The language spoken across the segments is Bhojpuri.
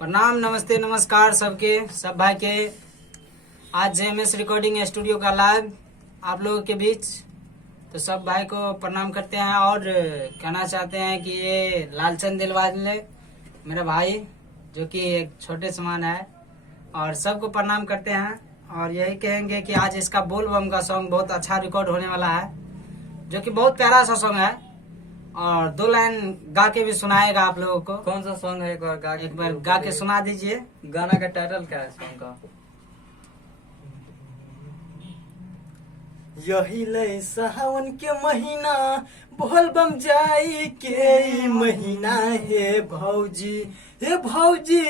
प्रणाम, नमस्ते, नमस्कार सबके, सब भाई के। आज जेएमएस रिकॉर्डिंग स्टूडियो का लाइव आप लोगों के बीच। तो सब भाई को प्रणाम करते हैं और कहना चाहते हैं कि ये लालचंद दिलवाले मेरा भाई जो कि एक छोटे समान है, और सबको प्रणाम करते हैं। और यही कहेंगे कि आज इसका बोल बम का सॉन्ग बहुत अच्छा रिकॉर्ड होने वाला है, जो कि बहुत प्यारा सा सॉन्ग है। और 2 लाइन गा के भी सुनाएगा आप लोगों को। कौन सा सॉन्ग है? एक बार गा के सुना दीजिए। गाना का टाइटल क्या है सॉन्ग का? यही ले सावन के महीना, बोल बम जाई के महीना। हे भौजी, हे भौजी,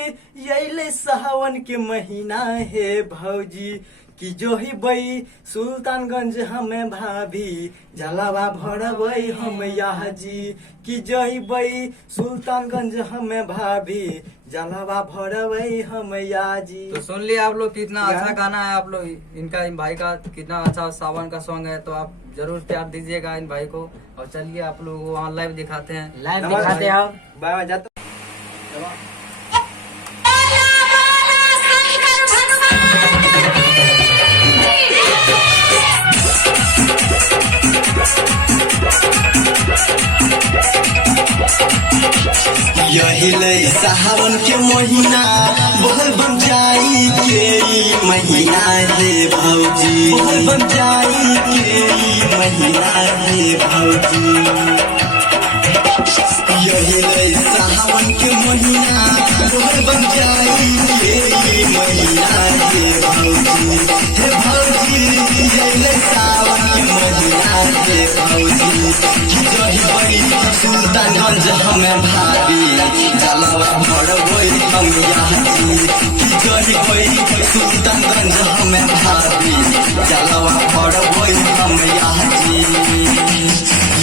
यही ले सावन के महीना। हे भौजी कि जो ही बई सुल्तानगंज हमें भाभी, जलावा भरबई हम यहाँ जी। कि जो ही बई सुल्तानगंज हमें भाभी, जलावा भरबई हम यहाँ जी। तो सुन लिया आप लोग, कितना अच्छा गाना है आप लोग इनका, इन भाई का कितना अच्छा सावन का सॉन्ग है। तो आप जरूर प्यार दीजिएगा इन भाई को। और चलिए आप लोगों को वहाँ लाइव दिखाते हैं। लाइव दिखाते हैं आप। बाबा जाता यही ले सावन के महीना, बोल बम जाई के महीना। रे भौजी, बोल बम जाई के महीना। रे भौजी, यही ले सावन के महीना, बोल बम जाई के महीना। रे भौजी, हे भौजी, यही ले सावन के महीना। रे भौजी, जही बड़ी सुल्तानगंज हमें भाभी, जलावा भरबई हम यहाँ जी। कि जही बड़ी सुल्तानगंज हमें भाभी, जलावा भरबई हम यहाँ जी।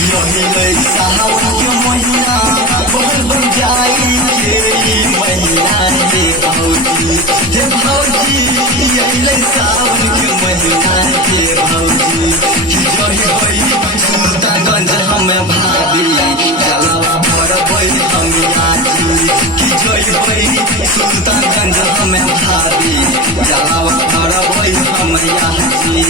यही ले सावन के महीना, बोल बम जाई के महीना। रे भौजी, हे भौजी, यही ले सावन के महीना। रे भौजी, कि जही बड़ी सुल्तानगंज हमें भाभी, जलावा भरबई हम यहाँ जी। कि जही बड़ी सुल्तानगंज हमें भाभी, जलावा भरबई हम यहाँ जी।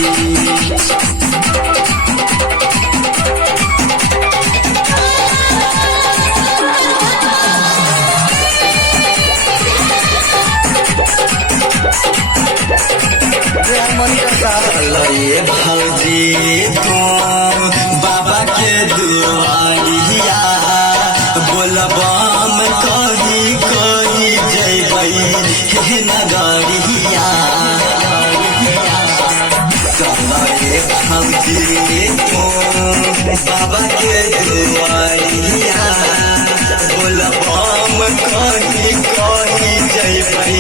ये भौजी तू बाबा के दुआरिया, बोल बम कही कही जैबई हे नगरिया। ये भौजी तू बाबा के दुआरिया, बोल बम कही कही जैबई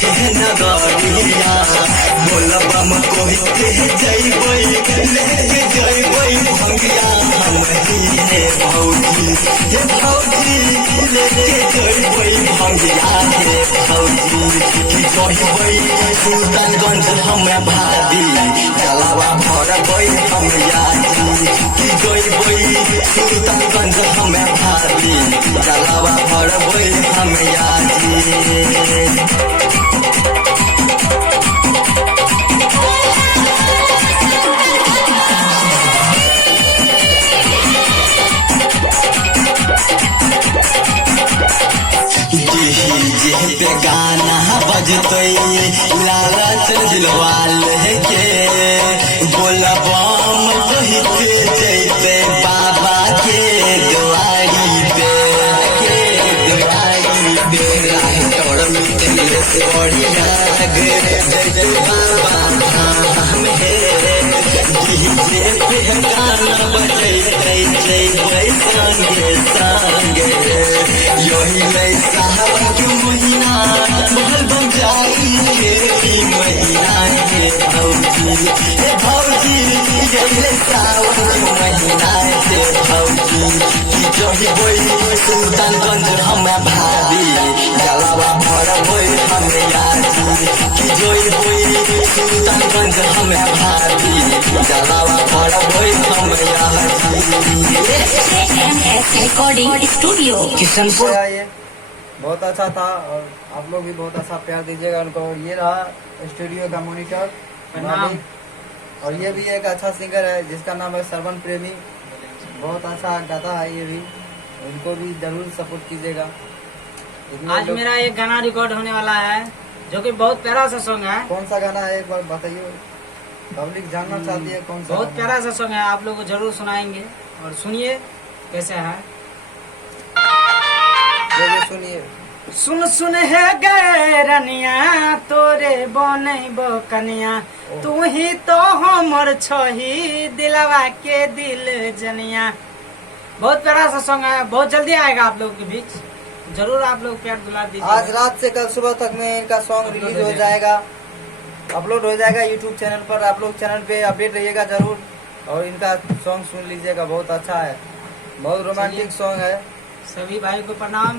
हे नगरिया। बोल बम कोई के जैबई, लेके जैबई भंगिया हम ही। हे भौजी, हे भौजी, लेके जैबई भंगिया। हे भौजी, कि जैबई सुल्तानगंज हमें भाभी, जलावा भरबई हम यहाँ जी। कि जैबई सुल्तानगंज हमें भाभी, जलावा भरबई हम यहाँ जी। पे गाना बजतई लालचंद दिलवाले के, बोल बम कही के जैते बाबा के दुआरी पे। के दुआरी पे तोड़ मिले से बड़ी लागे, जैते बाबा धाम है। डीजे पे गाना बजते जैते संगे संगे। यही ले सावन के महीना, बोल बम जाई के महीना। हे भौजी, हे भौजी, यही ले सावन के महीना। हे भौजी, कि जही बई सुल्तानगंज हमें भाभी, जलावा भरबई हम यहाँ जी। कि जही बई सुल्तानगंज हमें भाभी, जलावा भरबई हम यहाँ जी। JMS recording studio Kishanpur. बहुत अच्छा था और आप लोग भी बहुत अच्छा प्यार दीजिएगा उनको। और ये रहा स्टूडियो का मॉनिटर प्रणाम। मालिक। और ये भी एक अच्छा सिंगर है जिसका नाम है श्रवण प्रेमी, बहुत अच्छा गाता है ये भी, उनको भी जरूर सपोर्ट कीजिएगा। इसमें आज लोग- मेरा एक गाना रिकॉर्ड होने वाला है जो कि बहुत प्यारा सा सॉन्ग है। कौन सा गाना है एक बार बताइए, पब्लिक जानना चाहती है कौन सा बहुत गाना प्यारा सा सॉन्ग है, आप लोग को जरूर सुनाएंगे और सुनिए कैसे है। है। ये सुनिए। सुन सुन है गए रनिया तोरे बने कनिया, तू ही तो हमर छही दिलवा के दिल जनिया। बहुत प्यारा सा सॉन्ग है, बहुत जल्दी आएगा आप लोग के बीच, जरूर आप लोग प्यार दुलार आज दीजिए। रात से कल सुबह तक में इनका सॉन्ग अपलोड रिलीज हो हो जाएगा, अपलोड हो जाएगा यूट्यूब चैनल पर। आप लोग चैनल पे अपडेट रहिएगा जरूर और इनका सॉन्ग सुन लीजिएगा, बहुत अच्छा है, बहुत रोमांटिक सॉन्ग है। सभी भाई को प्रणाम।